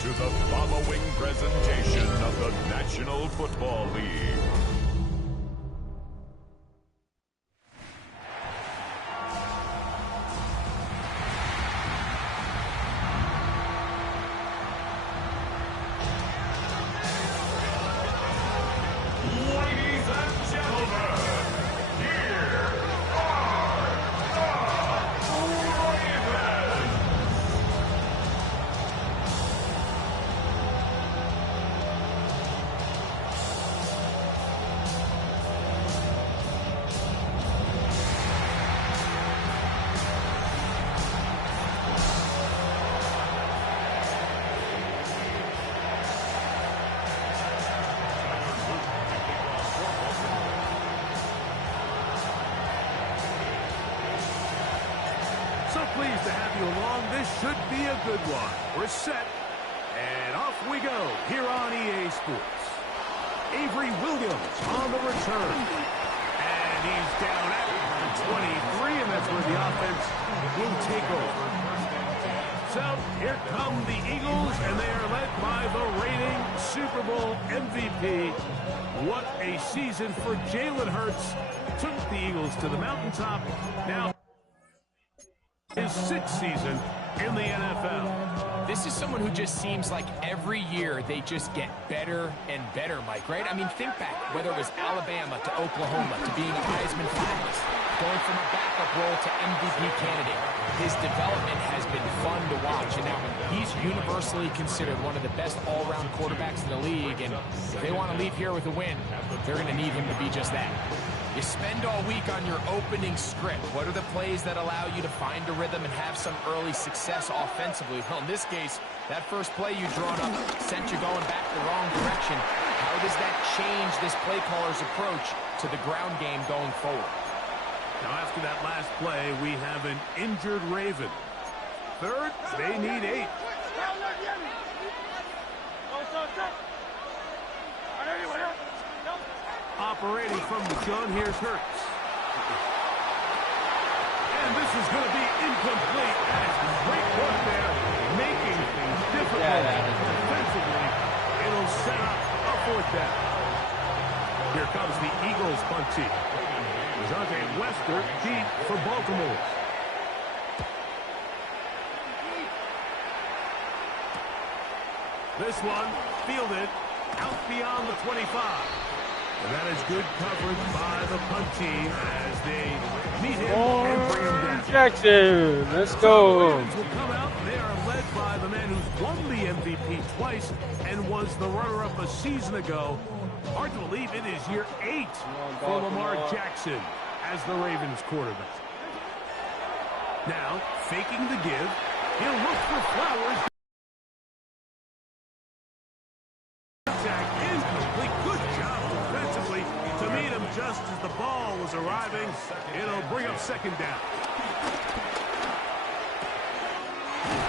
to the following presentation of the National Football League. Ladies and gentlemen, here are the Ravens. So pleased to have you along. This should be a good one. We're set, and off we go here on EA Sports. Avery Williams on the return. And he's down at 23, and that's where the offense will take over. So here come the Eagles, and they are led by the reigning Super Bowl MVP. What a season for Jalen Hurts. Took the Eagles to the mountaintop. Now his sixth season in the NFL. This is someone who just seems like every year they just get better and better, Mike, right? I mean, think back, whether it was Alabama to Oklahoma to being a Heisman finalist, going from a backup role to MVP candidate. His development has been fun to watch, and now he's universally considered one of the best all-around quarterbacks in the league, and if they want to leave here with a win, they're going to need him to be just that. You spend all week on your opening script. What are the plays that allow you to find a rhythm and have some early success offensively? Well, in this case, that first play you drawn up sent you going back the wrong direction. How does that change this play caller's approach to the ground game going forward? Now, after that last play, we have an injured Raven. Third, they need 8. Operating from the gun, here's Hurts. And this is going to be incomplete. That is great work there, making things difficult defensively. It'll set up a 4th down. Here comes the Eagles punt team. Dejounte Wester deep for Baltimore. This one fielded out beyond the 25. And that is good coverage by the punt team as they meet him and bring him down. Jackson, let's go. The Ravens will come out. They are led by the man who's won the MVP twice and was the runner-up a season ago. Hard to believe it is year 8 for Lamar Jackson as the Ravens quarterback. Now, faking the give, he'll look for Flowers. Attack incomplete. Good job defensively to meet him just as the ball was arriving. It'll bring up 2nd down.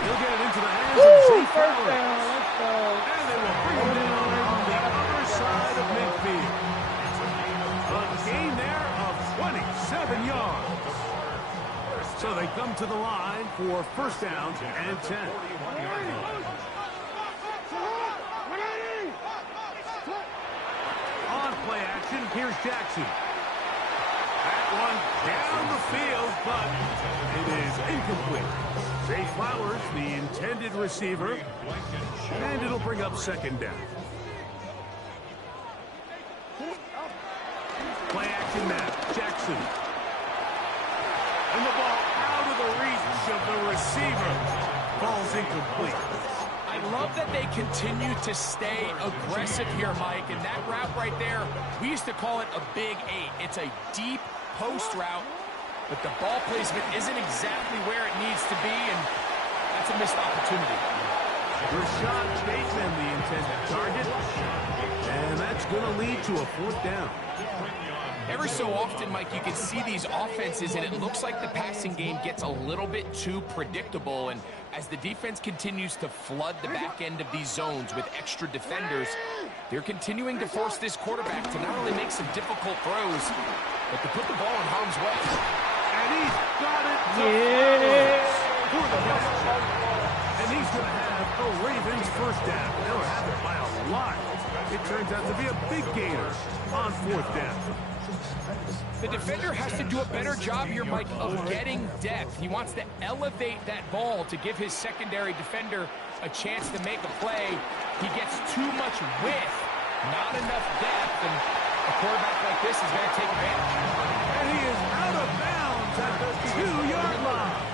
He'll get it into the hands of Zay Flowers. And they will bring him down on the other side of midfield. A gain there of 27 yards. So they come to the line for 1st down and 10. On play action, here's Jackson. That one down the field, but it is incomplete. Zay Flowers, the intended receiver, and it'll bring up 2nd down. Play action now, Jackson. And the ball out of the reach of the receiver. Ball's incomplete. I love that they continue to stay aggressive here, Mike, and that route right there, we used to call it a big 8. It's a deep post route, but the ball placement isn't exactly where it needs to be, and that's a missed opportunity. Rashad Bateman, the intended target, and that's going to lead to a 4th down. Every so often, Mike, you can see these offenses, and it looks like the passing game gets a little bit too predictable. And as the defense continues to flood the back end of these zones with extra defenders, they're continuing to force this quarterback to not only make some difficult throws, but to put the ball in harm's way. And he's got it. Yeah. For the catch. And he's going to have a Ravens first down. They'll have it by a lot. It turns out to be a big gainer on fourth down. The defender has to do a better job here, Mike, of getting depth. He wants to elevate that ball to give his secondary defender a chance to make a play. He gets too much width, not enough depth, and a quarterback like this is going to take advantage. And he is out of bounds at the 2-yard line.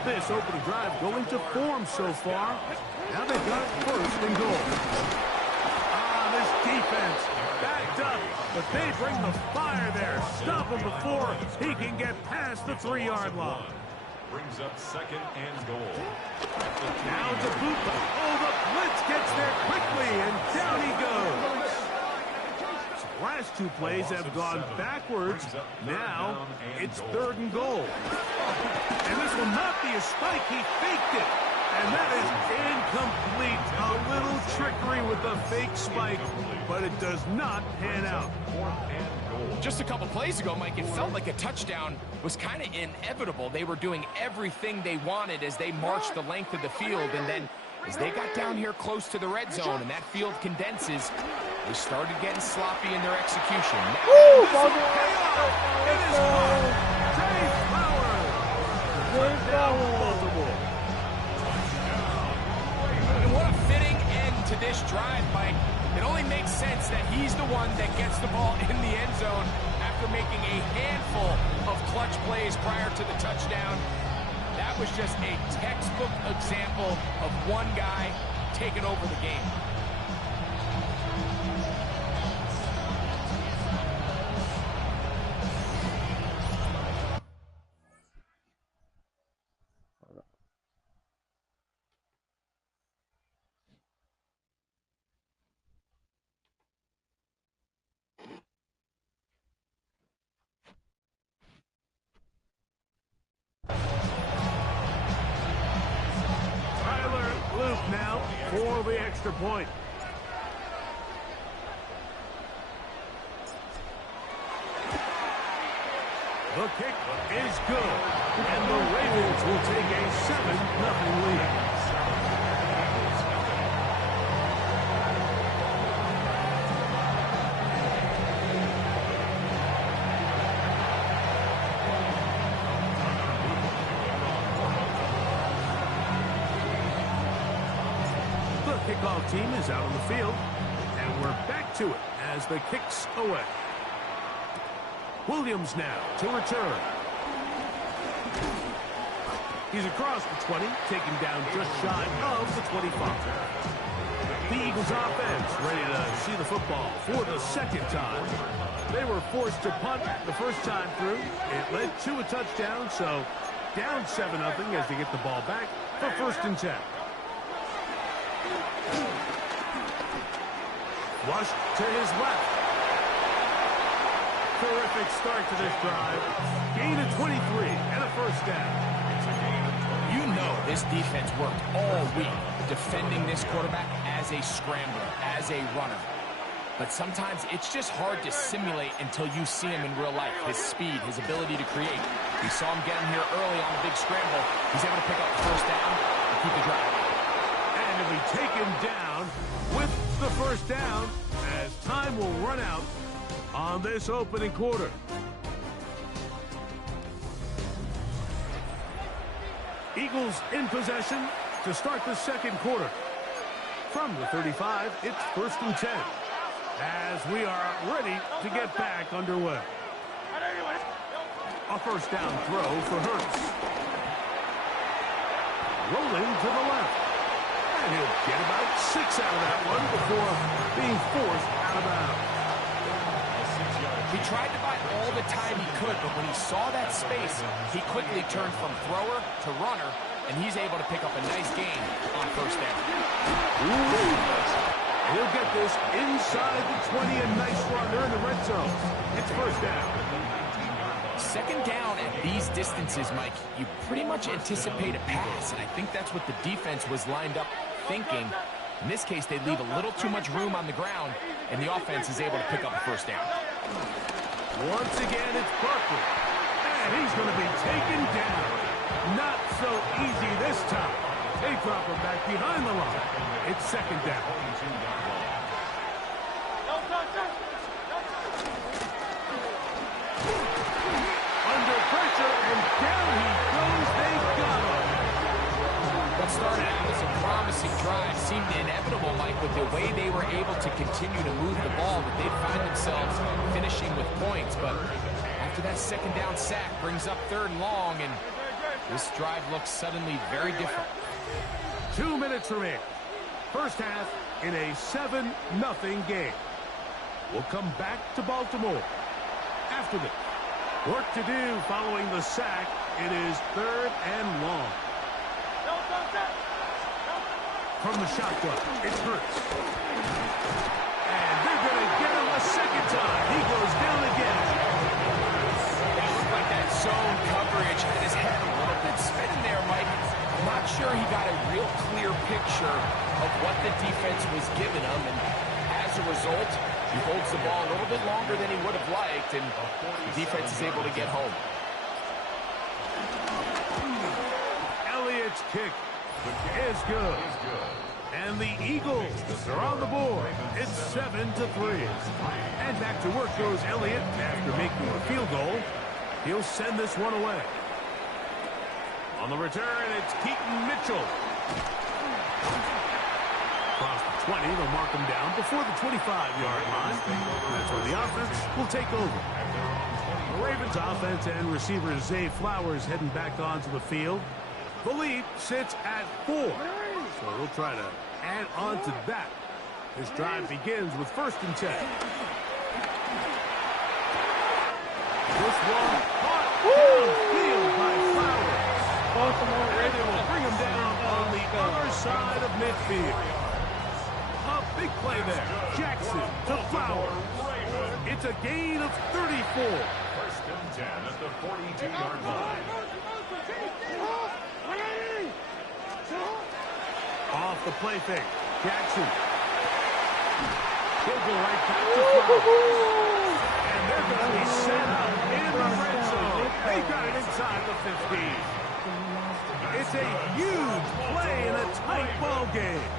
This opening drive going to form so far. Now they've got first and goal. This defense backed up, but they bring the fire there. Stop him before he can get past the 3-yard line. Brings up second and goal. Now to Bupa. Oh, the blitz gets there quickly, and down he goes. So last two plays have gone backwards. Now it's third and goal. And this will not be a spike. He faked it. And that is incomplete. A little trickery with the fake spike, but it does not pan out. Just a couple plays ago, Mike, it felt like a touchdown was kind of inevitable. They were doing everything they wanted as they marched the length of the field, and then as they got down here close to the red zone and that field condenses, they started getting sloppy in their execution. It is Trey Flowers. Baltimore. And what a fitting end to this drive, Mike. It only makes sense that he's the one that gets the ball in the end zone after making a handful of clutch plays prior to the touchdown. That was just a textbook example of one guy taking over the game. Now for the extra point. The kick is good, and the Ravens will take a 7-0 lead. Kickoff team is out on the field, and we're back to it as the kick's away. Williams now to return. He's across the 20, taken down just shy of the 25. The Eagles offense ready to see the football for the second time. They were forced to punt the first time through. It led to a touchdown, so down 7-0 as they get the ball back for first and 10. Flushed to his left. Terrific start to this drive. Gain of 23 and a first down. You know this defense worked all week defending this quarterback as a scrambler, as a runner. But sometimes it's just hard to simulate until you see him in real life. His speed, his ability to create. We saw him get him here early on the big scramble. He's able to pick up the first down and keep the drive alive. And he'll be taken down with the first down as time will run out on this opening quarter. Eagles in possession to start the second quarter. From the 35, it's first and 10 as we are ready to get back underway. A first down throw for Hurts. Rolling to the left. And he'll get about 6 out of that one before being forced out of bounds. He tried to buy all the time he could, but when he saw that space, he quickly turned from thrower to runner, and he's able to pick up a nice gain on first down. Ooh. He'll get this inside the 20, a nice run there in the red zone. It's first down. Second down at these distances, Mike, you pretty much anticipate a pass, and I think that's what the defense was lined up thinking. In this case, they leave a little too much room on the ground, and the offense is able to pick up a first down. Once again, it's Barkley, and he's going to be taken down. Not so easy this time. They drop him back behind the line. It's second down. Under pressure, and down he goes. They got him. What started out as a promising drive seemed inevitable, Mike, with the way they were able to continue to move the ball, that they'd find themselves finishing with points. But after that second down sack brings up third and long, and this drive looks suddenly very different. 2 minutes remaining. First half in a 7-0 game. We'll come back to Baltimore after this. Work to do following the sack. It is third and long. From the shotgun, it hurts. And they're going to get him a second time. He goes down again. It looked like that zone coverage had his head a little bit spinning there, Mike. I'm not sure he got a real clear picture of what the defense was giving him, and as a result, he holds the ball a little bit longer than he would have liked, and the defense is able to get home. Elliott's kick is good. And the Eagles are on the board. It's 7-3. And back to work goes Elliott after making a field goal. He'll send this one away. On the return, it's Keaton Mitchell. Across the 20, they'll mark him down before the 25-yard line. That's where the offense will take over. The Ravens offense and receiver Zay Flowers heading back onto the field. The lead sits at 4. So we'll try to add on to that. This drive begins with 1st and 10. This one caught downfield by Flowers. And they will bring him down on the other side of midfield. A big play there. Jackson to Flowers. It's a gain of 34. 1st and 10 at the 42-yard line. Off the play fake. Jackson. He'll go right back to Flowers. And they're going to be set up in the red zone. They got it inside the 15. It's a huge play in a tight ball game.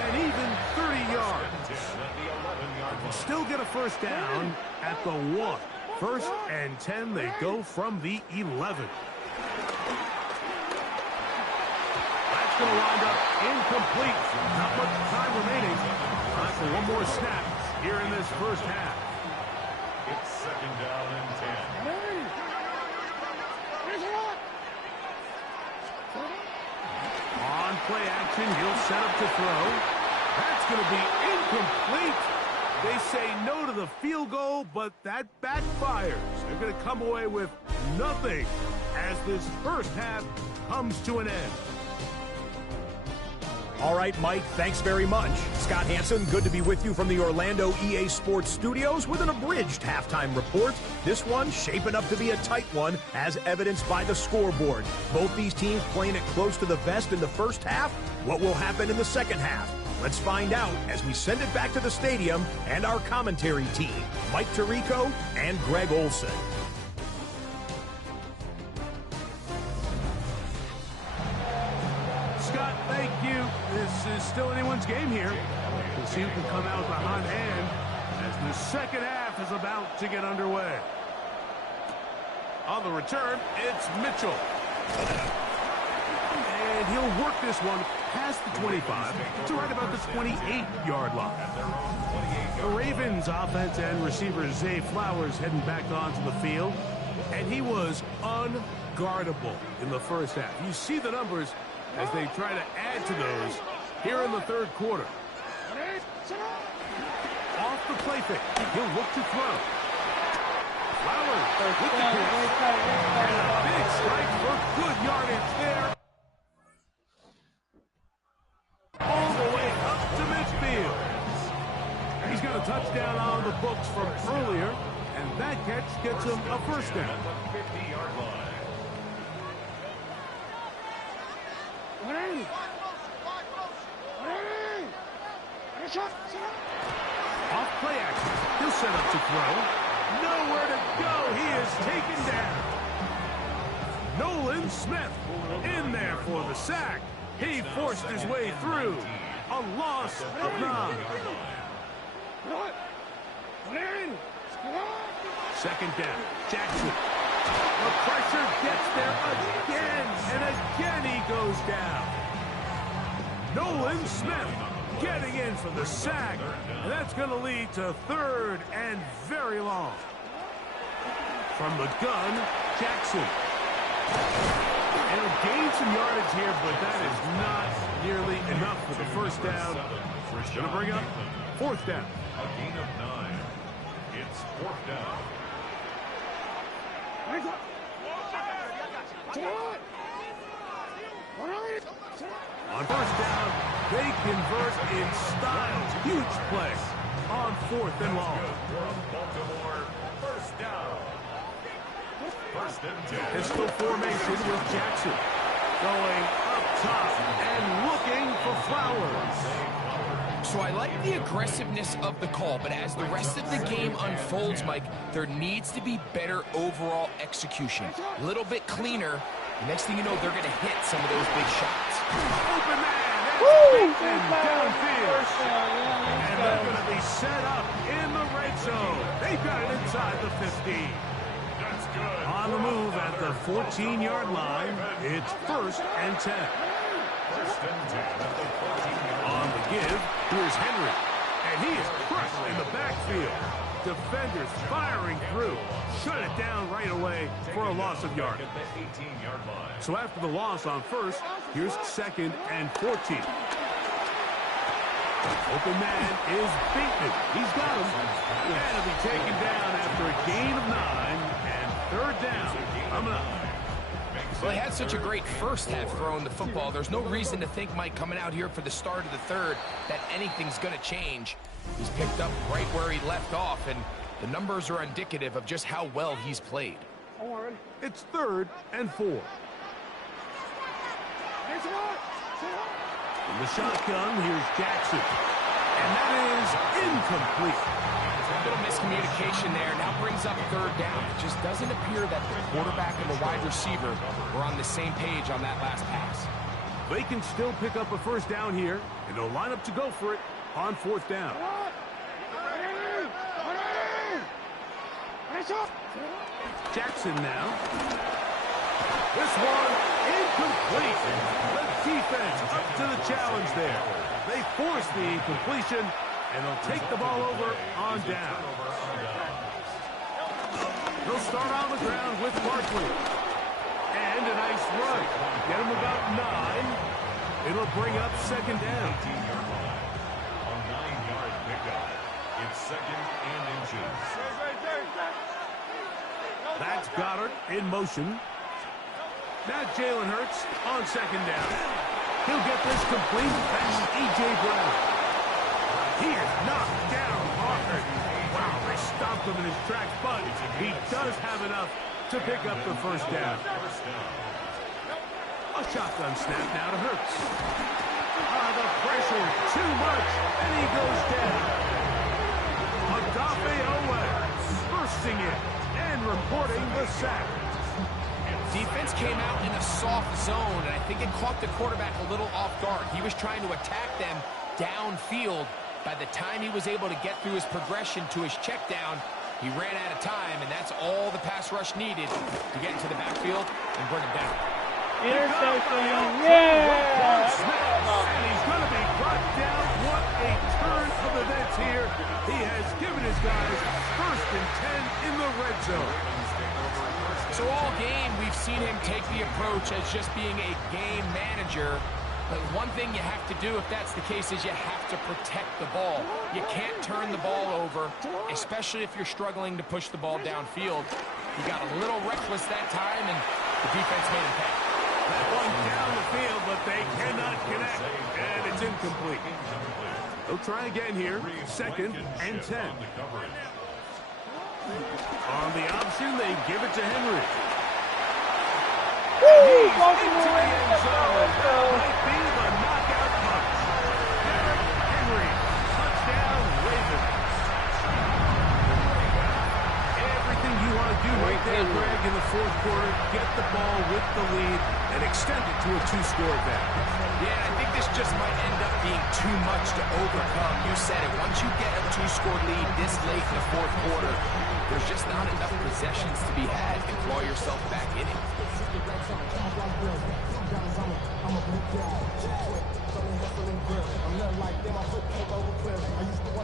And even 30 yards. Still get a first down at the 1. 1st and 10, they go from the 11. Going to wind up incomplete. Not much time remaining. Time for one more snap here in this first half. It's 2nd down and 10. On play action, he'll set up to throw. That's going to be incomplete. They say no to the field goal, but that backfires. They're going to come away with nothing as this first half comes to an end. All right, Mike, thanks very much. Scott Hanson, good to be with you from the Orlando EA Sports Studios with an abridged halftime report. This one shaping up to be a tight one, as evidenced by the scoreboard. Both these teams playing it close to the vest in the first half. What will happen in the second half? Let's find out as we send it back to the stadium and our commentary team, Mike Tirico and Greg Olson. Scott, thank you. This is still anyone's game here. We'll see who can come out with a hot hand as the second half is about to get underway. On the return, it's Mitchell. And he'll work this one past the 25 to right about the 28-yard line. The Ravens offense and receiver Zay Flowers heading back onto the field. And he was unguardable in the first half. You see the numbers as they try to add to those here in the third quarter. Off the play fake, he'll look to throw. Flowers with the catch. And a big strike for good yardage there. All the way up to midfield. He's got a touchdown on the books from earlier, and that catch gets him a first down. 50-yard line. Off play action. He'll set up to throw. Nowhere to go. He is taken down. Nolan Smith in there for the sack. He forced his way through. A loss of 9. Second down. Jackson. The pressure gets there again, and again he goes down. Nolan Smith getting in for the sack, and that's going to lead to 3rd and very long. From the gun, Jackson. And he'll gain some yardage here, but that is not nearly enough for the first down. Going to bring up 4th down. A gain of 9. It's 4th down. On first down, they convert in style. Huge play on 4th and long. Baltimore, first down. 1st and 10. Pistol formation with Jackson. Going up top and looking for Flowers. So I like the aggressiveness of the call, but as the rest of the game unfolds, Mike, there needs to be better overall execution. A little bit cleaner. Next thing you know, they're going to hit some of those big shots. Open man, and downfield. And they're going to be set up in the red zone. They've got it inside the 15. That's good. On the move at the 14-yard line, it's 1st and 10. 1st and 10 at the 14-yard line. On the give, here's Henry. And he is crushed in the backfield. Defenders firing through. Shut it down right away for a loss of yard. At the 18-yard line. So after the loss on 1st, here's 2nd and 14. Open man is beaten. He's got him. And he'll be taken down after a gain of 9 and 3rd down. Coming up. Well, he had such a great first half throwing the football. There's no reason to think, Mike, coming out here for the start of the 3rd, that anything's going to change. He's picked up right where he left off, and the numbers are indicative of just how well he's played. It's 3rd and 4. In the shotgun, here's Jackson. And that is incomplete. A little miscommunication there. Now brings up 3rd down. It just doesn't appear that the quarterback and the wide receiver were on the same page on that last pass. They can still pick up a 1st down here, and they'll line up to go for it on 4th down. Jackson now. This one incomplete. The defense up to the challenge there. They force the incompletion, and they'll take the ball over on down. They'll start on the ground with Barkley. And a nice run. Get him about 9. It'll bring up 2nd down. 18-yard line. A 9-yard pickup. It's 2nd and inches. That's Goddard in motion. Now Jalen Hurts on 2nd down. He'll get this complete. That's E.J. Brown. He is knocked down hard. Wow, they stopped him in his tracks, but he does have enough to pick up the 1st down. A shotgun snap now to Hurts. The pressure, too much, and he goes down. Agape Owens bursting it and reporting the sack. Defense came out in a soft zone, and I think it caught the quarterback a little off guard. He was trying to attack them downfield. By the time he was able to get through his progression to his check down, he ran out of time, and that's all the pass rush needed to get into the backfield and bring him down. Interception, yeah! And he's going to be brought down. What a turn of events here. He has given his guys 1st and 10 in the red zone. So all game, we've seen him take the approach as just being a game manager. But one thing you have to do if that's the case is you have to protect the ball. You can't turn the ball over, especially if you're struggling to push the ball downfield. He got a little reckless that time, and the defense made him pay. That one down the field, but they cannot connect, and it's incomplete. They'll try again here, 2nd and 10. On the option, they give it to Henry. He's into the end zone. That might be the knockout punch. Derrick Henry, touchdown, Ravens. Everything you want to do right there, Greg, in the 4th quarter, get the ball with the lead and extend it to a 2-score advantage. Yeah, I think this just might end up being too much to overcome. You said it. Once you get a 2-score lead this late in the fourth quarter, there's just not enough possessions to be had and claw yourself back in it.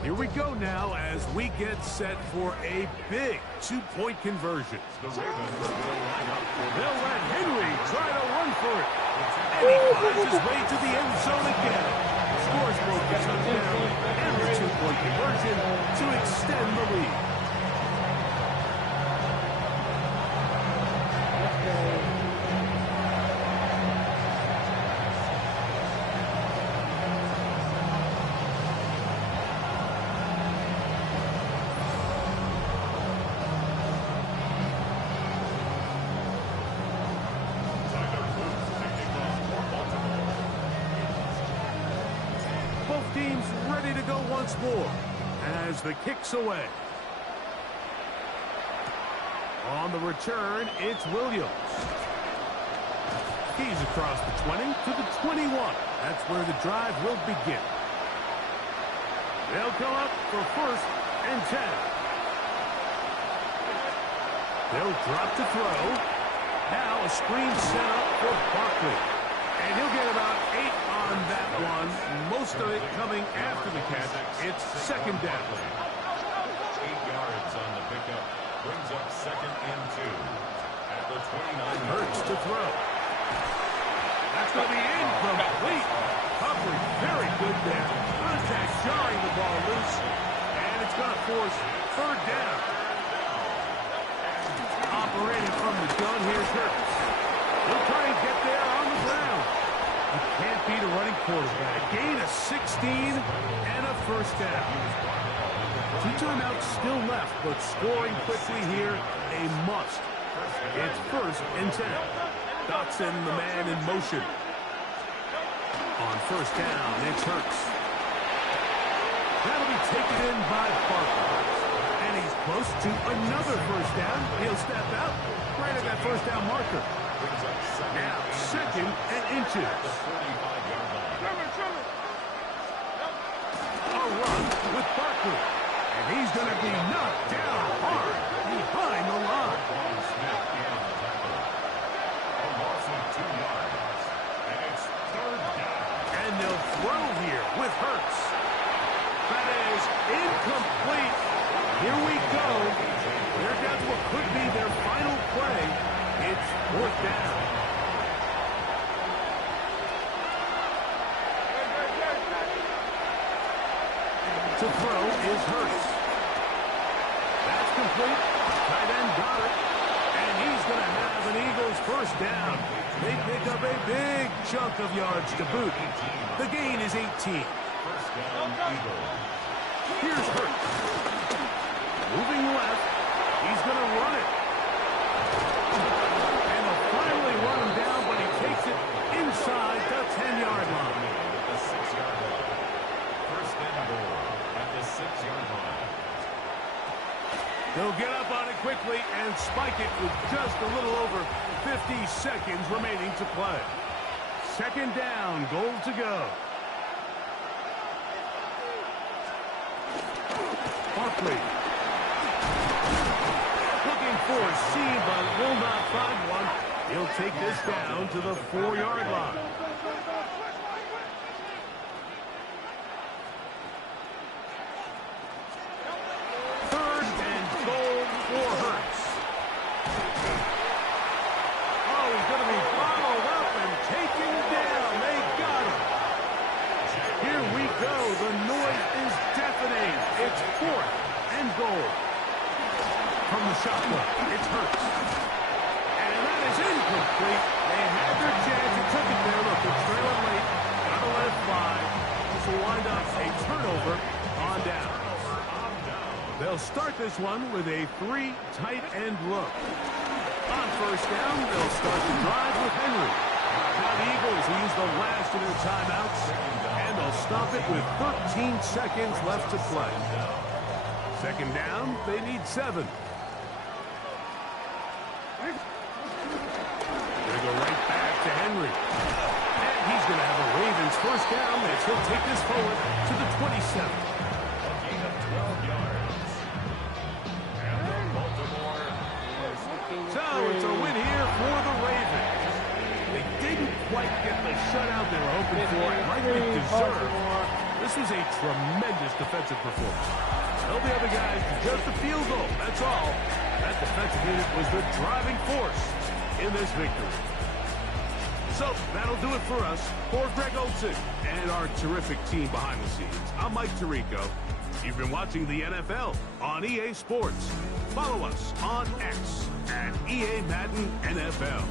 Here we go now as we get set for a big 2-point conversion. They'll let Henry try to run for it. And he finds his way to the end zone again. Scores both the touchdown and the 2-point conversion to extend the lead. Teams ready to go once more as the kick's away. On the return, it's Williams. He's across the 20 to the 21. That's where the drive will begin. They'll come up for 1st and 10. They'll drop to throw. Now a screen set up for Barkley. And he'll get about 8 on that one. Most of it coming after the catch. It's 2nd down. 8 yards on the pickup. Brings up 2nd and 2. At the 29. Hurts to throw. That's going to be incomplete. Coverage very good there. Contact jarring the ball loose. And it's going to force 3rd down. Operating from the gun, here's Hurts. He'll try and get there on the ground. You can't beat a running quarterback. Gain of 16 and a 1st down. 2 timeouts still left, but scoring quickly here, a must. It's 1st and 10. Dotson, the man in motion. On 1st down, it's Hurts. That'll be taken in by Barkley. And he's close to another 1st down. He'll step out right at that 1st down marker. Now 2nd and inches. A run with Barkley. And he's going to be knocked down hard behind the line. And they'll throw here with Hurts. That is incomplete. Here we go. They're down to what could be their final play. It's 4th down. To throw is Hurts. That's complete. Tight end got it. And he's going to have an Eagles 1st down. They pick up a big chunk of yards to boot. The gain is 18. 1st down, Eagles. Here's Hurts. Moving left. He's going to run it. And they'll finally run him down, but he takes it inside the 10-yard line. At the 6-yard line. 1st and goal at the 6-yard line. They'll get up on it quickly and spike it with just a little over 50 seconds remaining to play. 2nd down, goal to go. Barkley. Looking for a seam, but will not find one. He'll take this down to the 4-yard line. Shotgun. It's Hurts. And that is incomplete. They had their chance. They took it there. Look, they're trailing late. Gotta let it fly. This will wind up a turnover on down. They'll start this one with a 3 tight end look. On 1st down, they'll start the drive with Henry. Now the Eagles will use the last of their timeouts, and they'll stop it with 13 seconds left to play. 2nd down, they need 7. They go right back to Henry. he'll take this forward to the 27. A gain of 12 yards. And the Baltimore. So it's a win here for the Ravens. They didn't quite get the shutout they were hoping for and rightly deserved. This was a tremendous defensive performance. Tell the other guys to just a field goal, that's all. That defensive unit was the driving force in this victory. So that'll do it for us. For Greg Olsen and our terrific team behind the scenes, I'm Mike Tirico. You've been watching the NFL on EA Sports. Follow us on X at EA Madden NFL.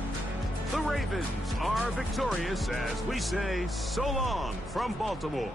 The Ravens are victorious as we say so long from Baltimore.